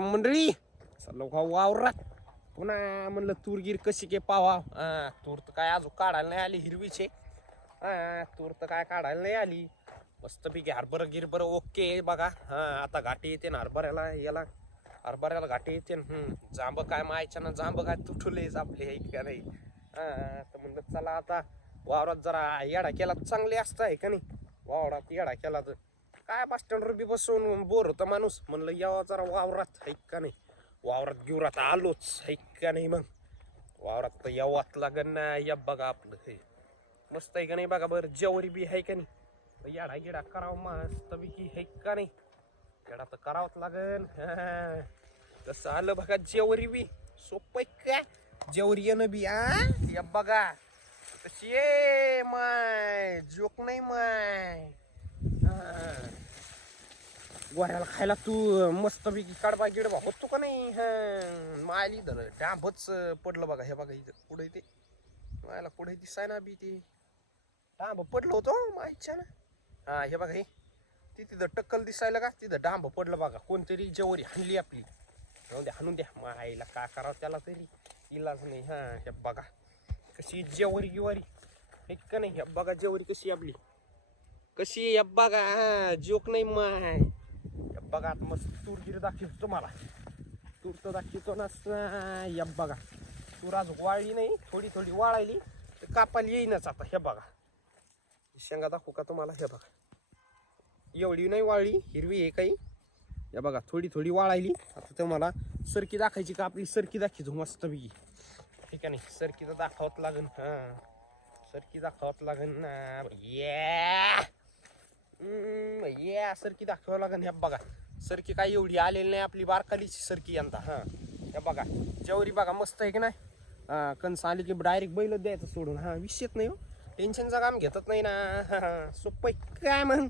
मंडळी चाललो का वावरात. पुन्हा म्हणलं तूरगीर कशी काय पावा. तूर तर काय अजून काढायला नाही आली हिरवीचे. तूर तर काय काढायला नाही आली. मस्तपैकी हरभरा गिरभर ओके बघा. आता घाटे येते ना हरभऱ्याला. याला हरभऱ्याला घाटे येते. जांब काय मायच्या ना जांब काय तुटलेच आपले हे का नाही. तर म्हणलं चला आता वावरात जरा येडा केला तर चांगले असतं आहे का नाही. वावरात येडा केला तर काय बस स्टँडवर बी बसून बोर होतं माणूस. म्हणलं यावं जरा वावरात है का नाही. वावरात गिवरात आलोच है का नाही. मग वावरात तर यावाच लागन ना. या बघा आपलं हे मस्त आहे का नाही. बघा बरं जेवरी बी आहे का नाही. येडा गिडा करावं मस्त पैकी है का नाही. येडा तर करावंच लागन. तसं आलं बघा जेवरी बी सोपं का जेवरी येणं बी. या बघा कशी ये माय जोक नाही माय. गोऱ्याला खायला तू मस्त पैकी कडबा गिडबा होतो का नाही. मायली धर डांबच पडलं बघा. हे बघा इथं पुढे ते मायला पुढे दिसाय ना बी ते डांब पडलं होतं मायच्या ना. हे बघा हे ती तिथं टक्कल दिसायला का तिथं डांब पडलं बघा. कोणतरी जेवरी हाणली आपली. हाणून द्या मायला का करावं त्याला तरी इलाज नाही. हे बघा कशी जेवरी गिवारी हे का नाही. हे बघा जेवरी कशी आपली कशी. हे बघा जोक नाही माय. बघा आता मस्त तूरगिरी दाखवतो तुम्हाला. तूर तर दाखवतो ना. या बघा तूर अजून वाळली नाही. थोडी थोडी वाळायली तर कापायला येईनच आता. हे बघा शेंगा दाखवू का तुम्हाला. हे बघा एवढी नाही वाळली हिरवी आहे काही. या बघा थोडी थोडी वाळायली. आता तुम्हाला सरकी दाखायची का आपली सरकी दाखवतो मस्त पैकी ठीक आहे नाही. सरकी तर दाखवत लागन. सरकी दाखवत लागन ना. या सरकी दाखवावं लागन. ह्या बघा सरकी काय एवढी आलेली नाही आपली बारकालीची सरकी यंदा. हे बघा जेवरी बघा मस्त आहे की नाही. कणस आली की डायरेक्ट बैल द्यायचं सोडून. विषयच नाही हो. टेन्शनचं काम घेतच नाही ना. सोपं काय म्हण